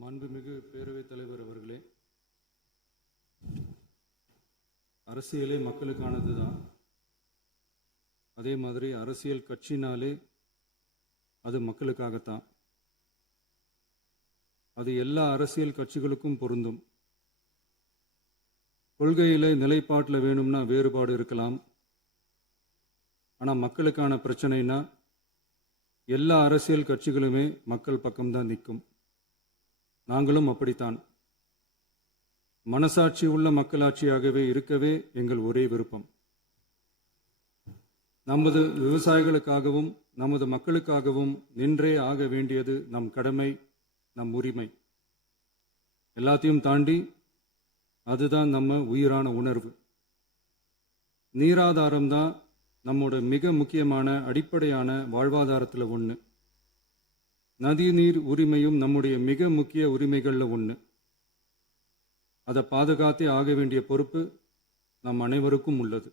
மாண்புமிகு பேரவைத் தலைவர் அவர்களே, அரசியலே மக்களுக்கானது தான். அதே மாதிரி அரசியல் கட்சினாலே அது மக்களுக்காகத்தான். அது எல்லா அரசியல் கட்சிகளுக்கும் பொருந்தும். கொள்கையில் நிலைப்பாட்டில் வேணும்னா வேறுபாடு இருக்கலாம். ஆனால் மக்களுக்கான பிரச்சனைனா எல்லா அரசியல் கட்சிகளுமே மக்கள் பக்கம்தான் நிற்கும். நாங்களும் அப்படித்தான். மனசாட்சி உள்ள மக்களாட்சியாகவே இருக்கவே எங்கள் ஒரே விருப்பம். நமது விவசாயிகளுக்காகவும் நமது மக்களுக்காகவும் நின்றே ஆக வேண்டியது நம் கடமை, நம் உரிமை. எல்லாத்தையும் தாண்டி அதுதான் நம்ம உயிரான உணர்வு. நீராதாரம்தான் நம்மோட மிக முக்கியமான அடிப்படையான வாழ்வாதாரத்தில் ஒன்று. நதிநீர் உரிமையும் நம்முடைய மிக முக்கிய உரிமைகளில் ஒன்று. அதை பாதுகாத்தே ஆக வேண்டிய பொறுப்பு நம் அனைவருக்கும் உள்ளது.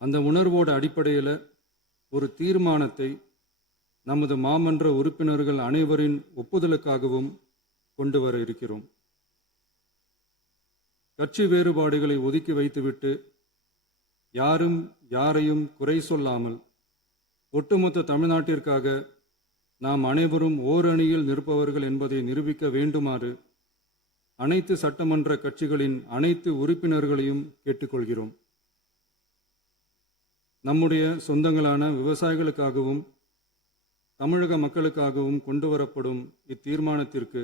அந்த உணர்வோட அடிப்படையில் ஒரு தீர்மானத்தை நமது மாமன்ற உறுப்பினர்கள் அனைவரின் ஒப்புதலுக்காகவும் கொண்டு வர இருக்கிறோம். கட்சி வேறுபாடுகளை ஒதுக்கி வைத்துவிட்டு யாரும் யாரையும் குறை சொல்லாமல் ஒட்டுமொத்த தமிழ்நாட்டிற்காக நாம் அனைவரும் ஓரணியில் நிற்பவர்கள் என்பதை நிரூபிக்க வேண்டுமாறு அனைத்து சட்டமன்ற கட்சிகளின் அனைத்து உறுப்பினர்களையும் கேட்டுக்கொள்கிறோம். நம்முடைய சொந்தங்களான விவசாயிகளுக்காகவும் தமிழக மக்களுக்காகவும் கொண்டு வரப்படும் இத்தீர்மானத்திற்கு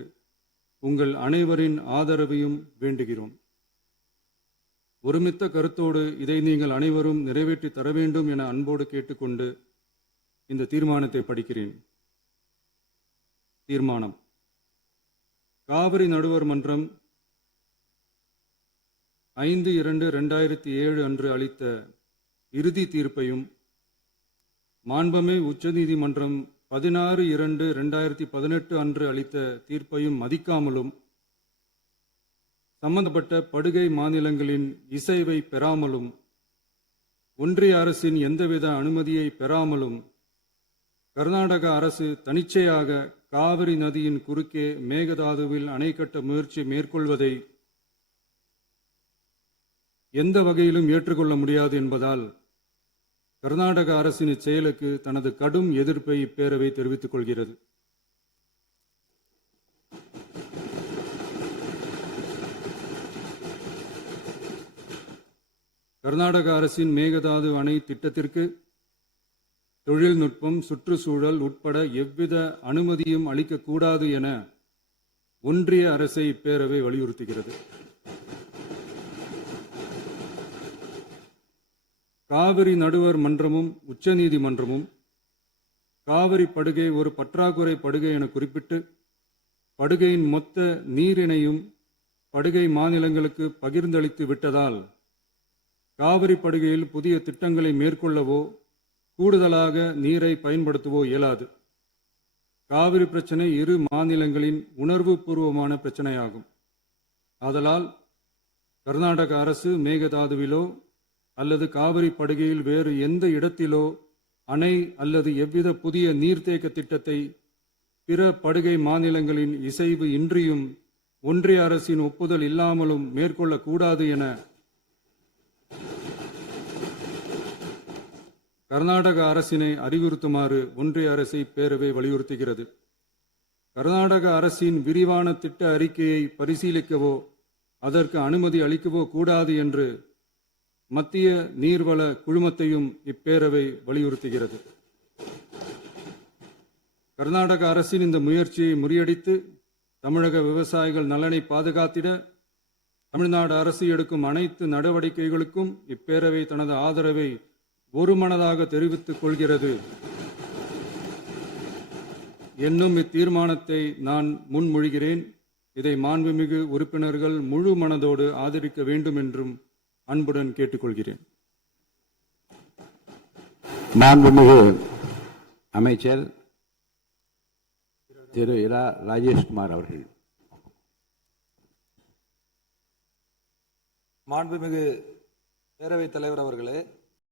உங்கள் அனைவரின் ஆதரவையும் வேண்டுகிறோம். ஒருமித்த கருத்தோடு இதை நீங்கள் அனைவரும் நிறைவேற்றி தர வேண்டும் என அன்போடு கேட்டுக்கொண்டு இந்த தீர்மானத்தை படிக்கிறேன். தீர்மானம்: காவிரி நடுவர் மன்றம் 5/2/2007 அன்று அளித்த இறுதி தீர்ப்பையும் மாண்புமிகு உச்சநீதிமன்றம் 16/2/2018 அன்று அளித்த தீர்ப்பையும் மதிக்காமலும் சம்பந்தப்பட்ட படுகை மாநிலங்களின் இசைவை பெறாமலும் ஒன்றிய அரசின் எந்தவித அனுமதியை பெறாமலும் கர்நாடக அரசு தனிச்சையாக காவிரி நதியின் குறுக்கே மேகதாதுவில் அணை கட்ட முயற்சி மேற்கொள்வதை எந்த வகையிலும் ஏற்றுக்கொள்ள முடியாது என்பதால் கர்நாடக அரசின் இச்செயலுக்கு தனது கடும் எதிர்ப்பை இப்பேரவை தெரிவித்துக் கொள்கிறது. கர்நாடக அரசின் மேகதாது அணை திட்டத்திற்கு தொழில்நுட்பம், சுற்றுச்சூழல் உட்பட எவ்வித அனுமதியும் அளிக்கக்கூடாது என ஒன்றிய அரசை இப்பேரவை வலியுறுத்துகிறது. காவிரி நடுவர் மன்றமும் உச்சநீதிமன்றமும் காவிரி படுகை ஒரு பற்றாக்குறை படுகை என குறிப்பிட்டு படுகையின் மொத்த நீரினையும் படுகை மாநிலங்களுக்கு பகிர்ந்தளித்து விட்டதால் காவிரி படுகையில் புதிய திட்டங்களை மேற்கொள்ளவோ கூடுதலாக நீரை பயன்படுத்தவோ இயலாது. காவிரி பிரச்சனை இரு மாநிலங்களின் உணர்வு பூர்வமான பிரச்சனையாகும். ஆதலால் கர்நாடக அரசு மேகதாதுவிலோ அல்லது காவிரி படுகையில் வேறு எந்த இடத்திலோ அணை அல்லது எவ்வித புதிய நீர்த்தேக்க திட்டத்தை பிற படுகை மாநிலங்களின் இசைவு இன்றியும் ஒன்றிய அரசின் ஒப்புதல் இல்லாமலும் மேற்கொள்ளக்கூடாது என கர்நாடக அரசினை அறிவுறுத்துமாறு ஒன்றிய அரசை பேரவை வலியுறுத்துகிறது. கர்நாடக அரசின் விரிவான திட்ட அறிக்கையை பரிசீலிக்கவோ அதற்கு அனுமதி அளிக்கவோ கூடாது என்று மத்திய நீர்வள குழுமத்தையும் இப்பேரவை வலியுறுத்துகிறது. கர்நாடக அரசின் இந்த முயற்சியை முறியடித்து தமிழக விவசாயிகள் நலனை பாதுகாத்திட தமிழ்நாடு அரசு எடுக்கும் அனைத்து நடவடிக்கைகளுக்கும் இப்பேரவை தனது ஆதரவை ஒருமனதாக தெரிவித்துக் கொள்கிறது என்னும் இத்தீர்மானத்தை நான் முன்மொழிகிறேன். இதை மாண்புமிகு உறுப்பினர்கள் முழு மனதோடு ஆதரிக்க வேண்டும் என்றும் அன்புடன் கேட்டுக்கொள்கிறேன். மாண்புமிகு அமைச்சர் திரு இரா ராஜேஷ்குமார் அவர்கள். மாண்புமிகு பேரவைத் தலைவர் அவர்களே,